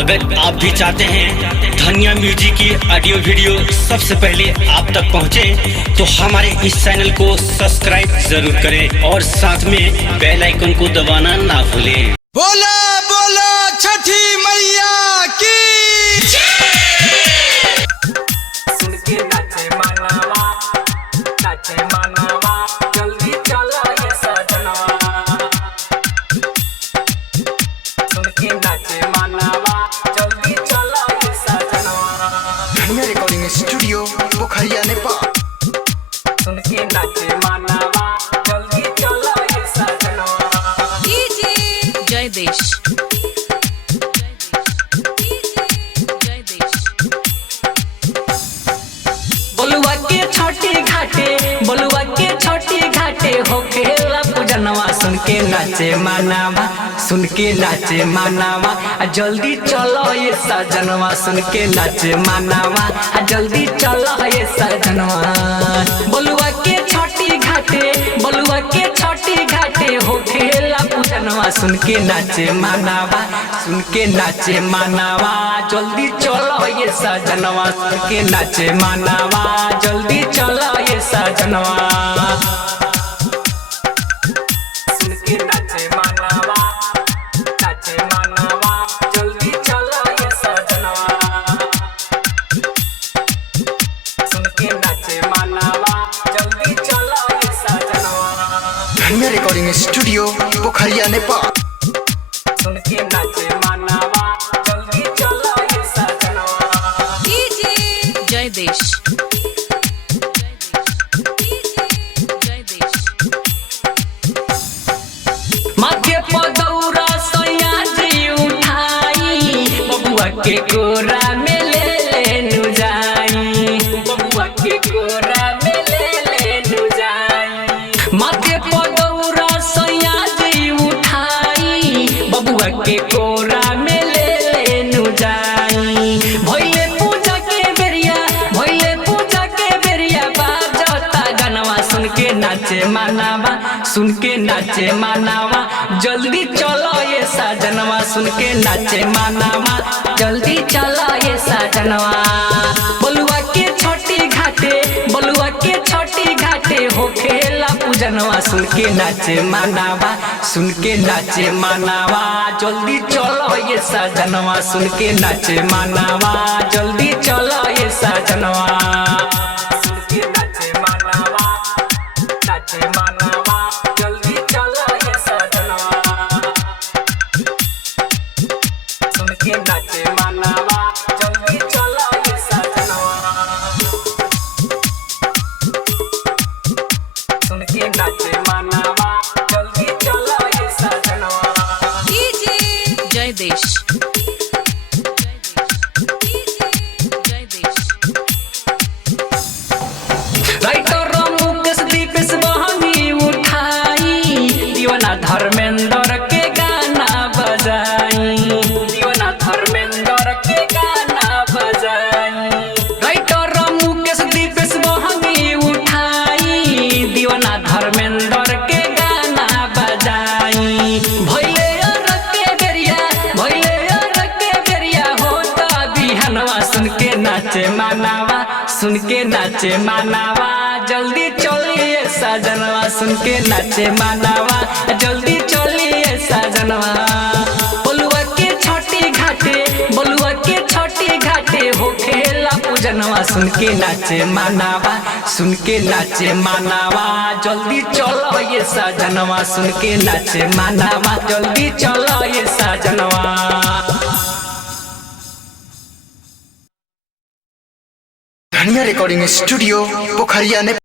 अगर आप भी चाहते हैं धनिया म्यूजिक की ऑडियो वीडियो सबसे पहले आप तक पहुंचे, तो हमारे इस चैनल को सब्सक्राइब जरूर करें और साथ में बेल आइकन को दबाना ना भूलें। बोला बोला छठी मैया की। सुन के नाचे मानवा जल्दी चलो ये सजनवा। सुन के नाचे मानवा जल्दी चलो ये सजनवा। धनिया रिकॉर्डिंग स्टूडियो पोखरिया नेपाल। सुन के नाचे मानवा जल्दी चलो ये सजनवा। जय देश बलुआ के छोटी घाटे हो खेला पूजनवा। सुन के नाचे मानवा जल्दी चलो ये सजनवा। सुन के नाचे मानवा जल्दी चलो ये सजनवा। बलुआ के छोटी घाटे हो खेला पूजनवा। सुन के नाचे मानवा जल्दी चलो ये सजनवा। सुन के नाचे मानवा जल्दी चलो ये सजनवा। सुन के नाचे मानवा जल्दी चलो ये सजनवा। सुन के नाचे मानवा जल्दी चलो ये सजनवा। धनिया रिकॉर्डिंग स्टूडियो पोखरिया नेपाल। सुन के नाचे मानवा जल्दी चलो ये सजनवा। जय देश माथे पदौरा सयाजी उठाई बबुआ के कोरा में ले जाई। बबुआ के कोरा में ले जाई। माथे पदौरा सयाजी उठाई बबुआ के कोरा में ले जाई। भइले पूजा के बेरिया बाजता गनवा। सुन के नाचे मानवा जल्दी चलो ये सजनवा। सुन के नाचे मानवा जल्दी चलो ये सजनवा। बलुआ के छोटी घाटे हो खेला पूजनवा। सुन के नाचे मानवा जल्दी चलो ये सजनवा। सुन के नाचे मानवा जल्दी चलो ये सजनवा। सुन के नाचे मानवा जल्दी चलो ये सजनवा। सुन के नाचे मानवा जल्दी चलो ये सजनवा। सुन के नाचे मानवा जल्दी चलो ये सजनवा। जय देश राइटर मुकेश दीपेश बहनी उठाई दीवाना धर्मेंद्र के गाना बजाई। दीवाना धर्मेंद्र के गाना बजाई। राइटर मुकेश दीपेश बहनी उठाई दीवाना धर्मेंद्र के गाना बजाई। भइले अर के बेरिया होता बिहनवा। सुन के नाचे मानवा जल्दी चलिए सजनवा। सुन के नाचे मानवा जल्दी चलिए सजनवा। बलुआ के छोटी घाटे हो खेला पूजनवा। सुन के नाचे मानवा जल्दी चलो ये सजनवा। सुन के नाचे मानवा जल्दी चलो ये सजनवा। धनिया रिकॉर्डिंग स्टूडियो पोखरिया नेपाल।